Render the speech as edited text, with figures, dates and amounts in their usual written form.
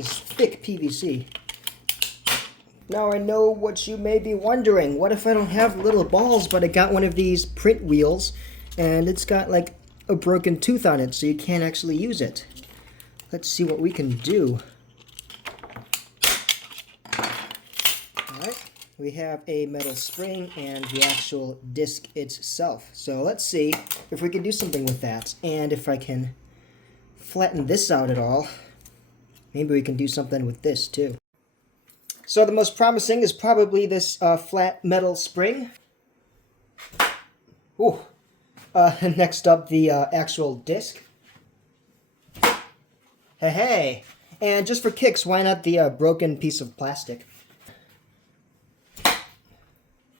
is thick PVC. Now I know what you may be wondering. What if I don't have little balls, but I got one of these print wheels, and it's got like a broken tooth on it, so you can't actually use it. Let's see what we can do. Alright, we have a metal spring and the actual disc itself. So let's see if we can do something with that. And if I can flatten this out at all, maybe we can do something with this too. So the most promising is probably this flat metal spring. Ooh. Next up, the actual disc. Hey, and just for kicks, why not the broken piece of plastic?